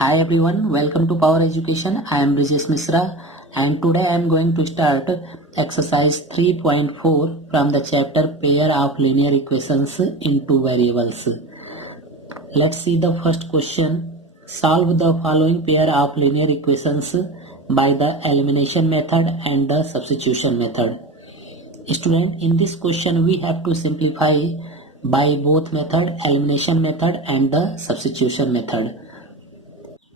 Hi everyone, welcome to Power Education. I am Brijesh Misra and today I am going to start exercise 3.4 from the chapter Pair of Linear Equations in Two Variables. Let's see the first question. Solve the following pair of linear equations by the elimination method and the substitution method. Student, in this question we have to simplify by both method, elimination method and the substitution method.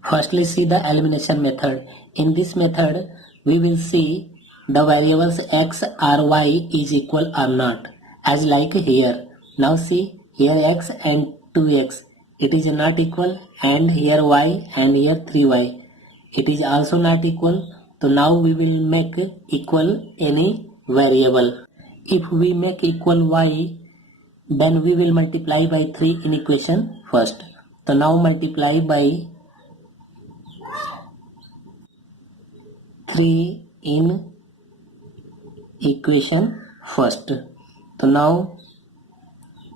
Firstly, see the elimination method. In this method, we will see the variables x or y is equal or not, as like here. Now see, here x and 2x, it is not equal, and here y and here 3y, it is also not equal. So now we will make equal any variable. If we make equal y, then we will multiply by 3 in equation first. So now multiply by 3 in equation first. So now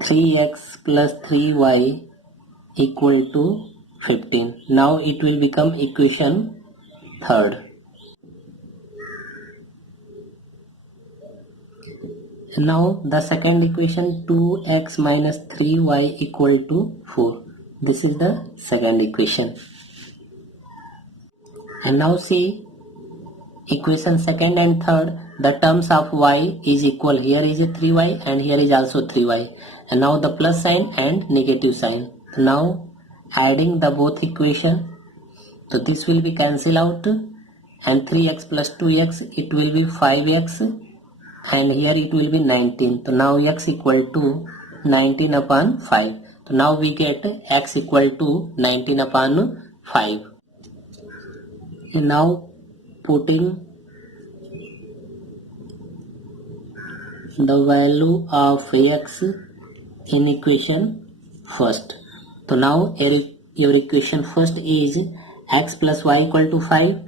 3x plus 3y equal to 15. Now it will become equation third. Now the second equation, 2x minus 3y equal to 4. This is the second equation. And now see equation second and third, the terms of y is equal. Here is a 3y and here is also 3y. And now the plus sign and negative sign. Now adding the both equation, so this will be cancel out, and 3x plus 2x, it will be 5x, and here it will be 19. So now x equal to 19 upon 5. So now we get x equal to 19 upon 5. And now putting the value of x in equation first. So now your equation first is x plus y equal to 5.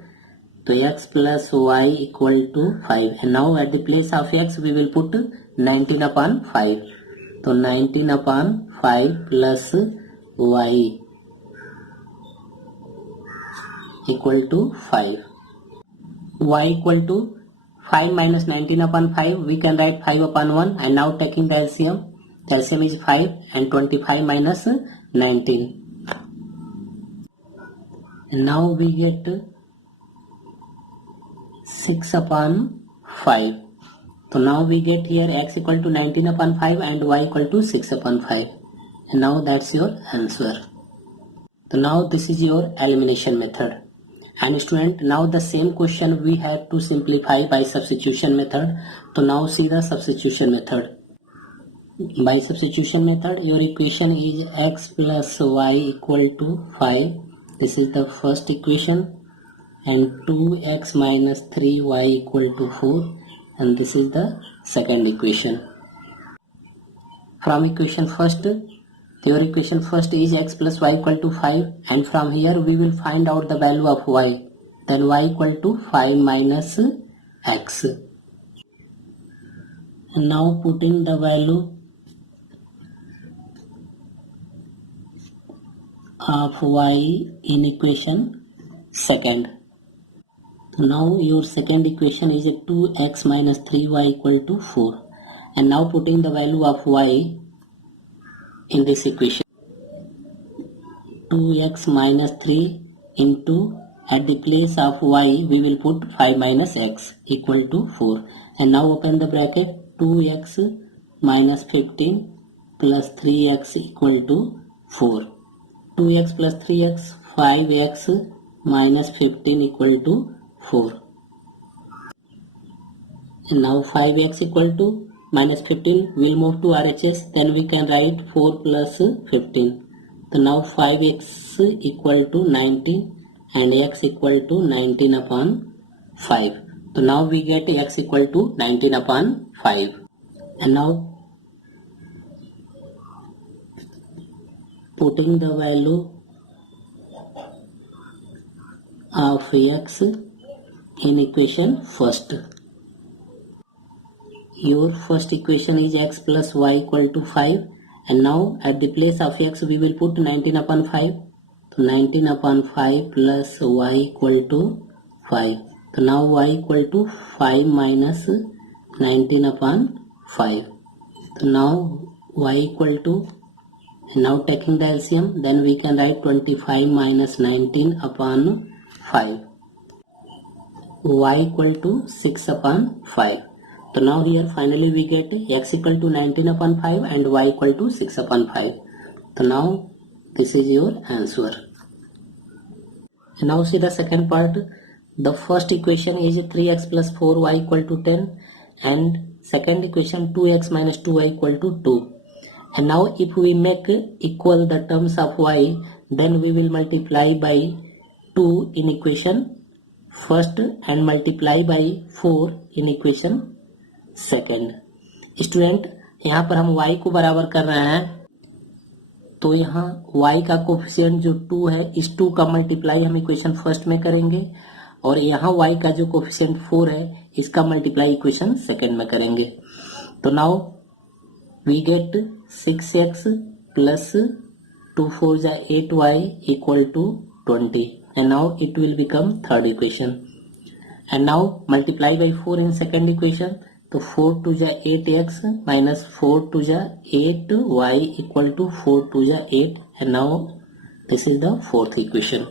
So x plus y equal to 5. And now at the place of x we will put 19 upon 5. So 19 upon 5 plus y equal to 5. Y equal to 5 minus 19 upon 5, we can write 5 upon 1, and now taking the LCM. The LCM is 5 and 25 minus 19. And now we get 6 upon 5. So now we get here x equal to 19 upon 5 and y equal to 6 upon 5. And now that's your answer. So now this is your elimination method. And student, now the same question we have to simplify by substitution method. So now see the substitution method. By substitution method, your equation is x plus y equal to 5. This is the first equation. And 2x minus 3y equal to 4. And this is the second equation. From equation first, your equation first is x plus y equal to 5, and from here we will find out the value of y. Then y equal to 5 minus x. And now putting the value of y in equation second. Now your second equation is 2x minus 3y equal to 4. And now putting the value of y in this equation, 2x minus 3 into, at the place of y we will put 5 minus x equal to 4. And now open the bracket, 2x minus 15 plus 3x equal to 4. 2x plus 3x, 5x minus 15 equal to 4. And now 5x equal to minus 15 will move to RHS, then we can write 4 plus 15. So now 5x equal to 19 and x equal to 19 upon 5. So now we get x equal to 19 upon 5. And now putting the value of x in equation first. Your first equation is x plus y equal to 5, and now at the place of x we will put 19 upon 5. 19/5 plus y equal to 5. So now y equal to 5 minus 19/5. So now y equal to, now taking the LCM, then we can write 25 minus 19/5. Y equal to 6/5. So now here finally we get x equal to 19/5 and y equal to 6/5. So now this is your answer. And now see the second part. The first equation is 3x plus 4y equal to 10 and second equation 2x minus 2y equal to 2. And now if we make equal the terms of y, then we will multiply by 2 in equation first and multiply by 4 in equation second. Student यहाँ पर हम y को बराबर कर रहे हैं, तो यहाँ y का कोफिशिएंट जो 2 है, इस 2 का मल्टीप्लाई हम इक्वेशन फर्स्ट में करेंगे और यहाँ y का जो कोफिशिएंट 4 है, इसका मल्टीप्लाई इक्वेशन सेकंड में करेंगे. तो now we get 6x plus 2 4 जा 8y equal to 20 and now it will become third equation. And now multiply by 4 in second equation. तो 4 2 जा 8x minus 4 2 जा 8y equal to 4 2 जा 8 and now this is the fourth equation.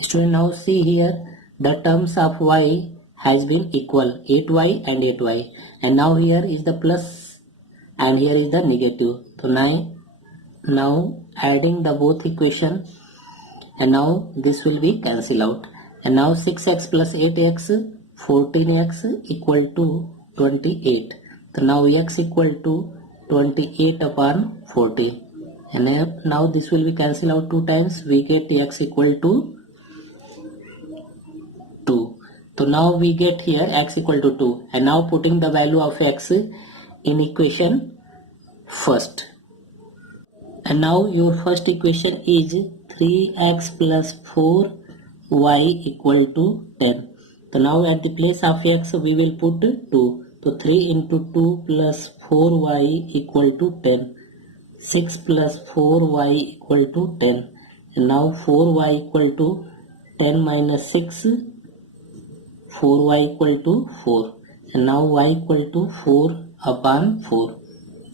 Student, now see here the terms of y has been equal 8y and 8y and now here is the plus and here is the negative. So now adding the both equation and now this will be cancel out and now 6x plus 8x 14x equal to 28. So now x equal to 28/40 and now this will be cancel out 2 times. We get x equal to 2. So now we get here x equal to 2 and now putting the value of x in equation first. And now your first equation is 3x plus 4y equal to 10. So now at the place of x we will put 2. So 3 into 2 plus 4y equal to 10. 6 plus 4y equal to 10. And now 4y equal to 10 minus 6. 4y equal to 4. And now y equal to 4/4.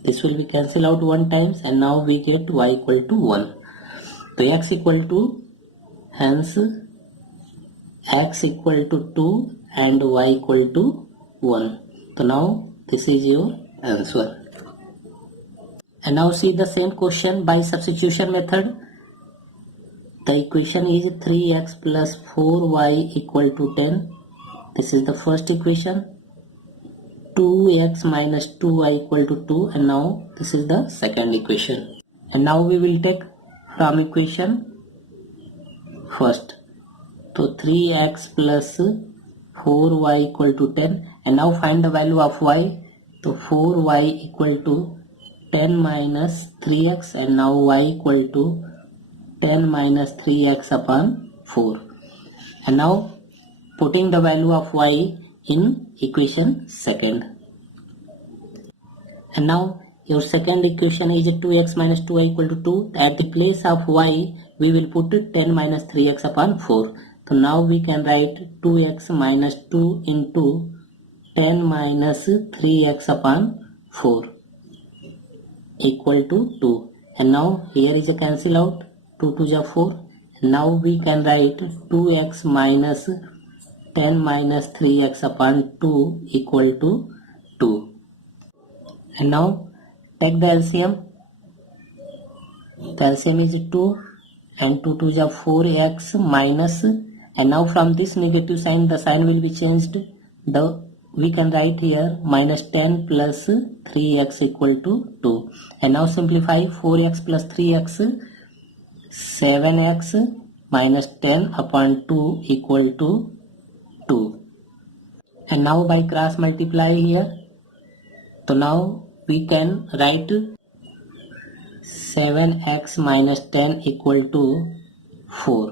This will be cancel out 1 times and now we get y equal to 1. So x equal to, hence x equal to 2 and y equal to 1. So now this is your answer. And now see the same question by substitution method. The equation is 3x plus 4y equal to 10. This is the first equation. 2x minus 2y equal to 2 and now this is the second equation. And now we will take from equation first. So 3x plus 4y equal to 10 and now find the value of y. So 4y equal to 10 minus 3x and now y equal to 10 minus 3x/4 and now putting the value of y in equation second. And now your second equation is 2x minus 2y equal to 2. At the place of y we will put 10 minus 3x/4. So now we can write 2x minus 2 into 10 minus 3x/4 equal to 2. And now here is a cancel out. 2 2 is 4. Now we can write 2x minus 10 minus 3x/2 equal to 2. And now take the LCM. The LCM is 2 and 2 2 is 4x minus, and now from this negative sign the sign will be changed. We can write here minus 10 plus 3x equal to 2. And now simplify 4x plus 3x, 7x minus 10/2 equal to 2. And now by cross multiply here, so now we can write 7x minus 10 equal to 4.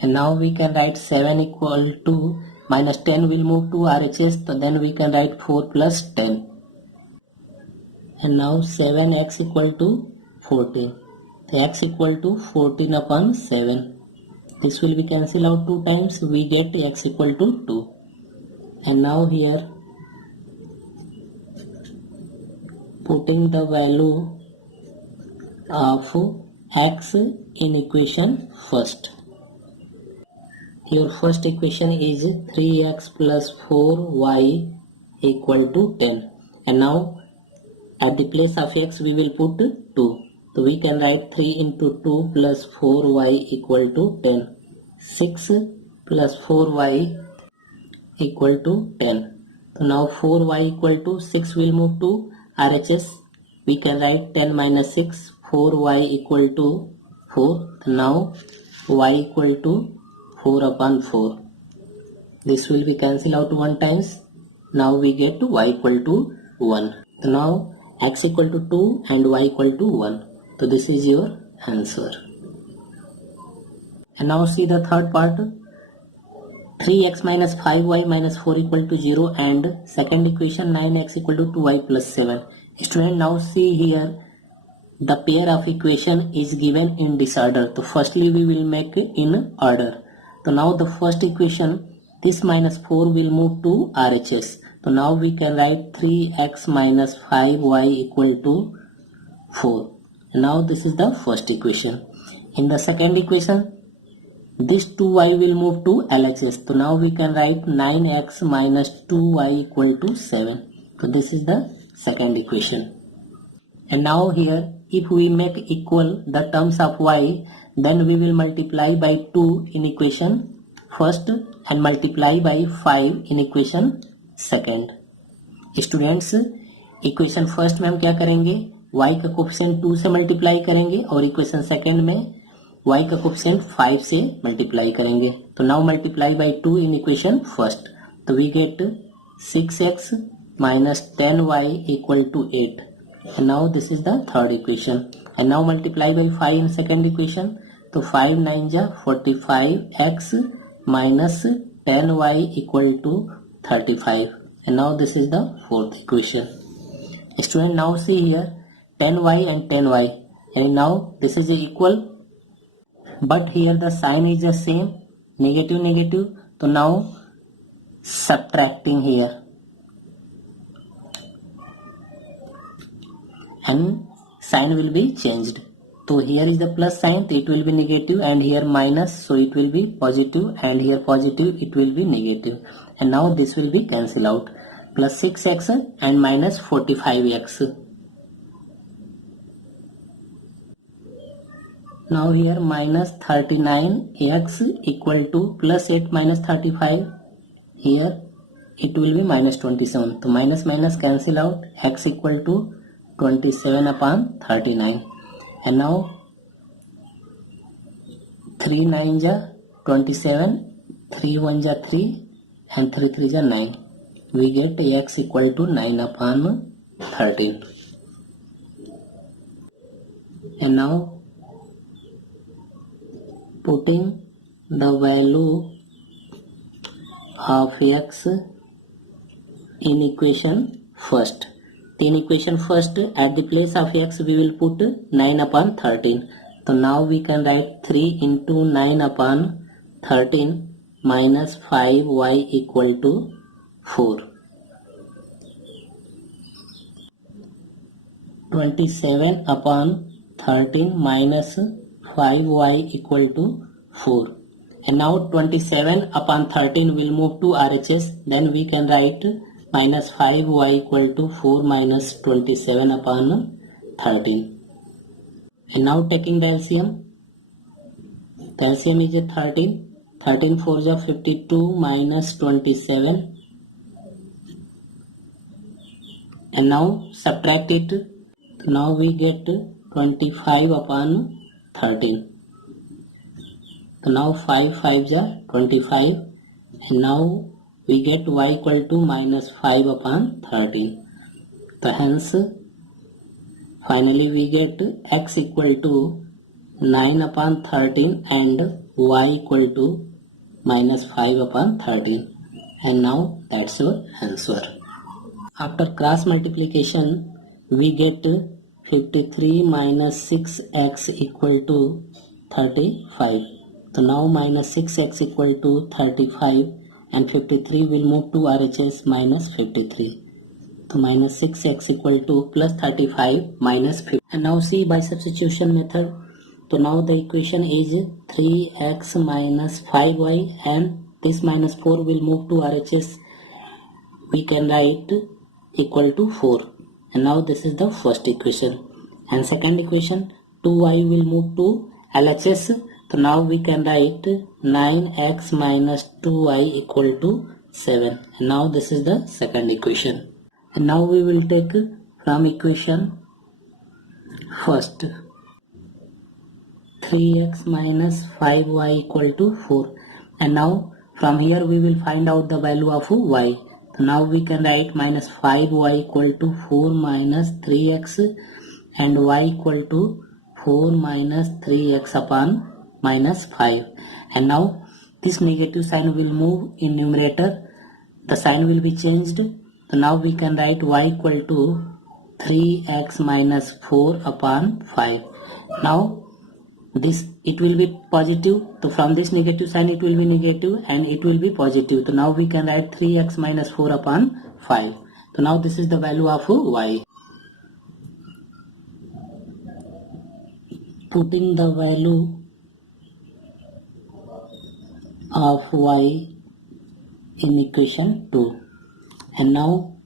And now we can write 7 equal to minus 10 will move to RHS, so then we can write 4 plus 10. And now 7x equal to 14. So x equal to 14 upon 7. This will be cancelled out 2 times. We get x equal to 2. And now here putting the value of x in equation first. Your first equation is 3x plus 4y equal to 10. And now at the place of x we will put 2. So we can write 3 into 2 plus 4y equal to 10. 6 plus 4y equal to 10. So now 4y equal to 6 will move to RHS. We can write 10 minus 6, 4y equal to 4. Now y equal to 4 upon 4. This will be cancelled out 1 times. Now we get y equal to 1. So now x equal to 2 and y equal to 1. So this is your answer. And now see the third part. 3x minus 5y minus 4 equal to 0 and second equation 9x equal to 2y plus 7. Student, now see here the pair of equation is given in disorder. So firstly we will make in order. So now the first equation, this minus 4 will move to RHS. So now we can write 3x minus 5y equal to 4. Now this is the first equation. In the second equation, this 2y will move to LHS. So now we can write 9x minus 2y equal to 7. So this is the second equation. And now here, if we make equal the terms of y, then we will multiply by 2 in equation first and multiply by 5 in equation second. Students, equation first में हम क्या करेंगे, y का coefficient 2 से multiply करेंगे और equation second में y का कोफिशिएंट 5 से मल्टीप्लाई करेंगे. तो now multiply by 2 in equation first. तो we get 6x minus 10y equal to 8. And now this is the third equation. And now multiply by 5 in second equation. So 5 9 ja 45x minus 10y equal to 35. And now this is the fourth equation. Student, now see here 10y and 10y. And now this is equal. But here the sign is the same. Negative, negative. So now subtracting here. And sign will be changed. So here is the plus sign, so it will be negative, and here minus, so it will be positive, and here positive, it will be negative. And now this will be cancelled out. Plus 6x and minus 45x. Now here minus 39x equal to plus 8 minus 35. Here it will be minus 27. So minus minus cancel out. X equal to 27 upon 39. And now 3 9 ja 27, 3 1 ja 3, and 3 3 ja 9. We get x equal to 9 upon 13. And now putting the value of x in equation first. In equation first, at the place of x we will put 9 upon 13. So now we can write 3 into 9 upon 13 minus 5y equal to 4. 27 upon 13 minus 5y equal to 4. And now 27 upon 13 will move to RHS. Then we can write minus 5y equal to 4 minus 27 upon 13. And now taking the LCM. The LCM is a 13. 13 4 is 52 minus 27. And now subtract it. So now we get 25 upon 13. So now 5 5 is 25. And now we get y equal to minus 5 upon 13. So hence finally we get x equal to 9 upon 13 and y equal to minus 5 upon 13. And now that's your answer. After cross multiplication we get 53 minus 6x equal to 35. So now minus 6x equal to 35 and 53 will move to RHS minus 53. So minus 6x equal to plus 35 minus 50. And now see by substitution method. So now the equation is 3x minus 5y and this minus 4 will move to RHS. We can write equal to 4. And now this is the first equation. And second equation 2y will move to LHS. So now we can write 9x minus 2y equal to 7. And now this is the second equation. And now we will take from equation first 3x minus 5y equal to 4. And now from here we will find out the value of y. So now we can write minus 5y equal to 4 minus 3x and y equal to 4 minus 3x upon minus 5. And now this negative sign will move in numerator. The sign will be changed. So now we can write y equal to 3x minus 4 upon 5. Now this it will be positive. So from this negative sign it will be negative and it will be positive. So now we can write 3x minus 4 upon 5. So now this is the value of y. Putting the value of y in equation 2. And now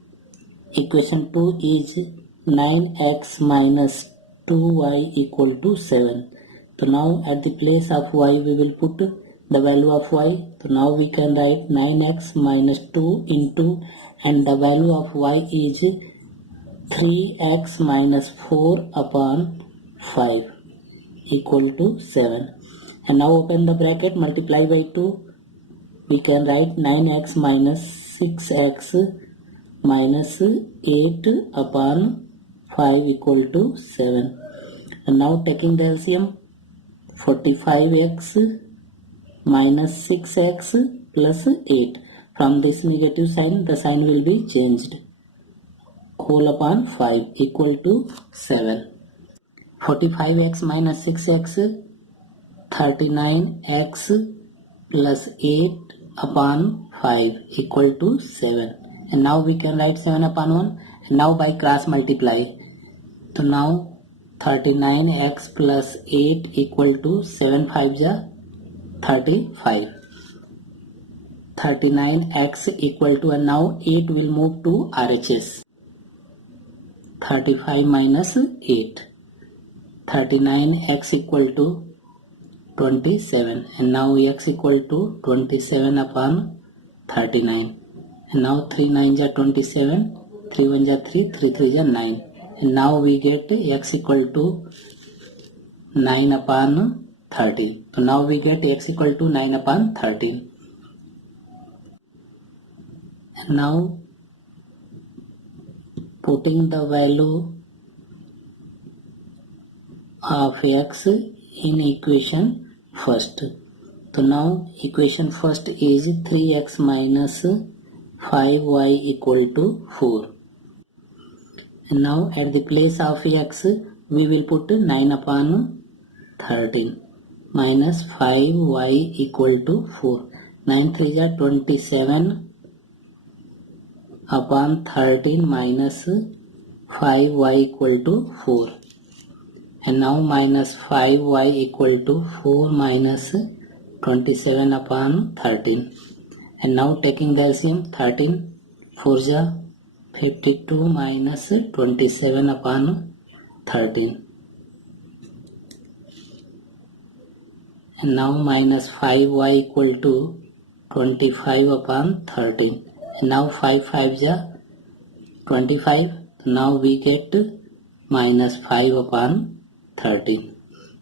equation 2 is 9x minus 2y equal to 7. So now at the place of y we will put the value of y. So now we can write 9x minus 2 into and the value of y is 3x minus 4 upon 5 equal to 7. And now open the bracket, multiply by 2. We can write 9x minus 6x minus 8 upon 5 equal to 7. And now taking the LCM, 45x minus 6x plus 8. From this negative sign, the sign will be changed. Whole upon 5 equal to 7. 45x minus 6x, 39x plus 8 upon 5 equal to 7. And now we can write 7 upon 1. And now by cross multiply. So now 39x plus 8 equal to 7 5 ja 35. 39x equal to, and now 8 will move to RHS. 35 minus 8. 39x equal to 27. And now x equal to 27 upon 39. And now 3 9 ja 27. 3 1 ja 3. 3 3 ja 9. And now we get x equal to 9 upon 13. So now we get x equal to 9 upon 13. And now putting the value of x in equation first. So now equation first is 3x minus 5y equal to 4. And now at the place of x we will put 9 upon 13 minus 5y equal to 4. 9 3 is 27 upon 13 minus 5y equal to 4. And now minus 5y equal to 4 minus 27 upon 13. And now taking the LCM, 13 4 is 52 minus 27 upon 13. And now minus 5y equal to 25 upon 13. And now 5 5 is 25. Now we get minus 5 upon 13.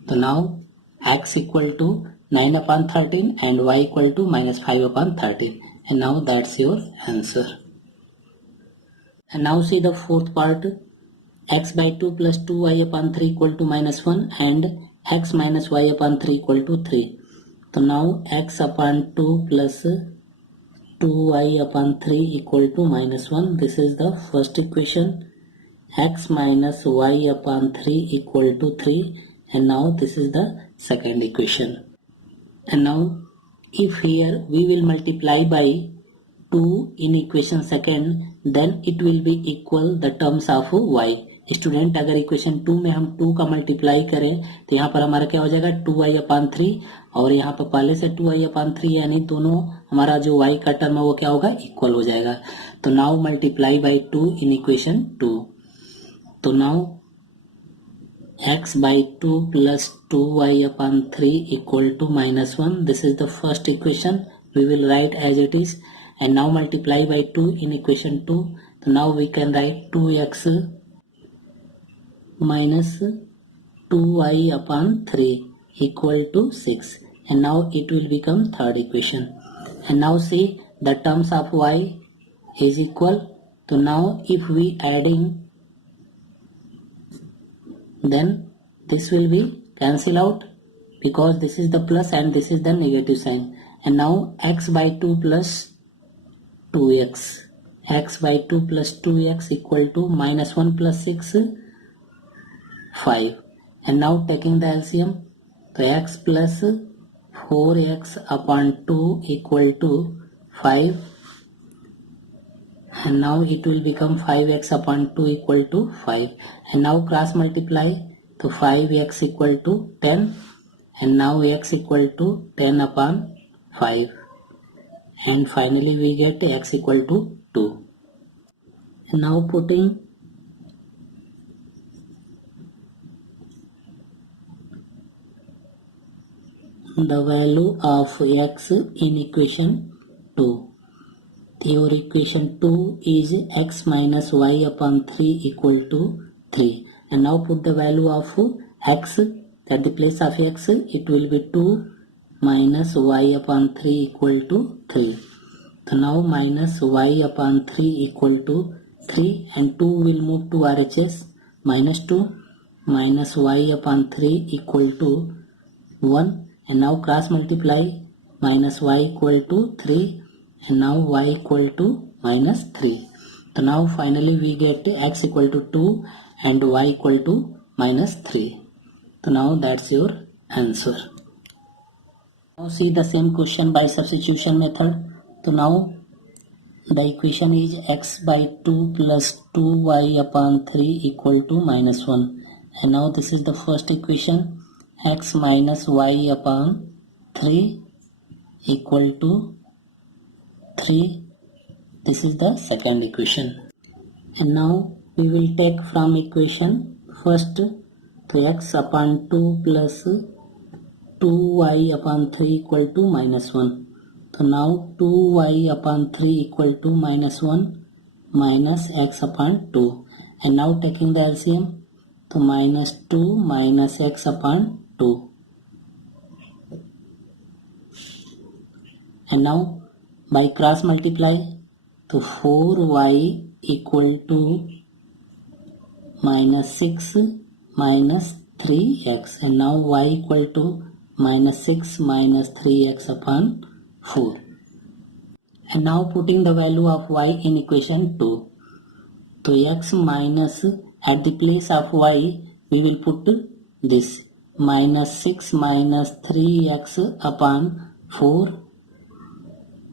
So now x equal to 9 upon 13 and y equal to minus 5 upon 13. And now that's your answer. And now see the fourth part. X by 2 plus 2y upon 3 equal to minus 1 and x minus y upon 3 equal to 3. So now x upon 2 plus 2y upon 3 equal to minus 1. This is the first equation. x minus y upon 3 equal to 3, and now this is the second equation. And now if here we will multiply by 2 in equation second, then it will be equal the terms of y. Student अगर equation 2 में हम 2 का multiply करें तो यहाँ पर हमारा क्या हो जाएगा 2y अपान 3, और यहाँ पर पहले से 2y अपान 3, यानी दोनों हमारा जो y का टर्म है वो क्या होगा इक्वल हो जाएगा. तो now multiply by 2 in equation 2. तो now x by 2 plus 2y upon 3 equal to minus 1. This is the first equation. We will write as it is. And now multiply by 2 in equation 2. So now we can write 2x minus 2y upon 3 equal to 6. And now it will become third equation. And now see the terms of y is equal. So now if we adding, then this will be cancel out because this is the plus and this is the negative sign. And now x by 2 plus 2x, x by 2 plus 2x equal to minus 1 plus 6, 5. And now taking the LCM, so x plus 4x upon 2 equal to 5. And now it will become 5x upon 2 equal to 5. And now cross multiply, to 5x equal to 10, and now x equal to 10 upon 5, and finally we get x equal to 2. And now putting the value of x in equation 2. Your equation 2 is x minus y upon 3 equal to 3. And now put the value of x at the place of x. It will be 2 minus y upon 3 equal to 3. So now minus y upon 3 equal to 3, and 2 will move to RHS. Minus 2 minus y upon 3 equal to 1. And now cross multiply, minus y equal to 3, and now y equal to minus 3. So now finally we get x equal to 2 and y equal to minus 3. So now that's your answer. Now see the same question by substitution method. So now the equation is x by 2 plus 2y upon 3 equal to minus 1. And now this is the first equation, x minus y upon 3 equal to 3. This is the second equation. And now we will take from equation first, to x upon 2 plus 2y upon 3 equal to minus 1. So now 2y upon 3 equal to minus 1 minus x upon 2. And now taking the LCM, so minus 2 minus x upon 2. And now by cross multiply, to 4y equal to minus 6 minus 3x, and now y equal to minus 6 minus 3x upon 4. And now putting the value of y in equation 2. So x minus, at the place of y we will put this, minus 6 minus 3x upon 4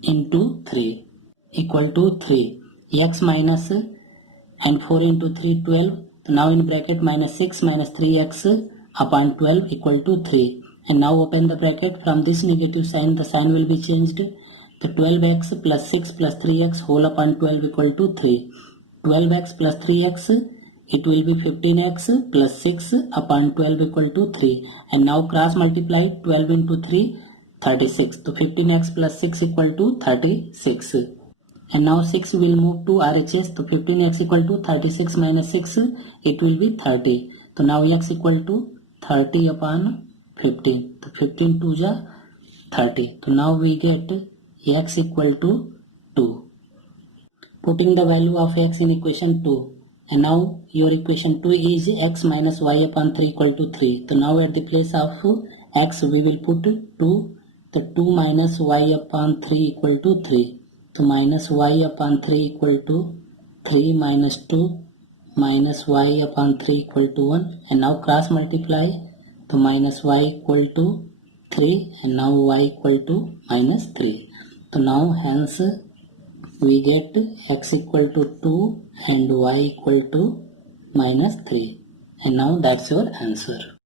into 3 equal to 3. X minus and 4 into 3, 12. So now in bracket minus 6 minus 3x upon 12 equal to 3. And now open the bracket. From this negative sign, the sign will be changed. The 12x plus 6 plus 3x whole upon 12 equal to 3. 12x plus 3x, it will be 15x plus 6 upon 12 equal to 3. And now cross multiply, 12 into 3, 36. So 15x plus 6 equal to 36. And now 6 will move to RHS. So 15x equal to 36 minus 6, it will be 30. So now x equal to 30 upon 15. So 15 to the 30. So now we get x equal to 2. Putting the value of x in equation 2. And now your equation 2 is x minus y upon 3 equal to 3. So now at the place of x we will put 2. The 2 minus y upon 3 equal to 3. So minus y upon 3 equal to 3 minus 2 minus y upon 3 equal to 1, and now cross multiply, so minus y equal to 3, and now y equal to minus 3. So now hence we get x equal to 2 and y equal to minus 3, and now that's your answer.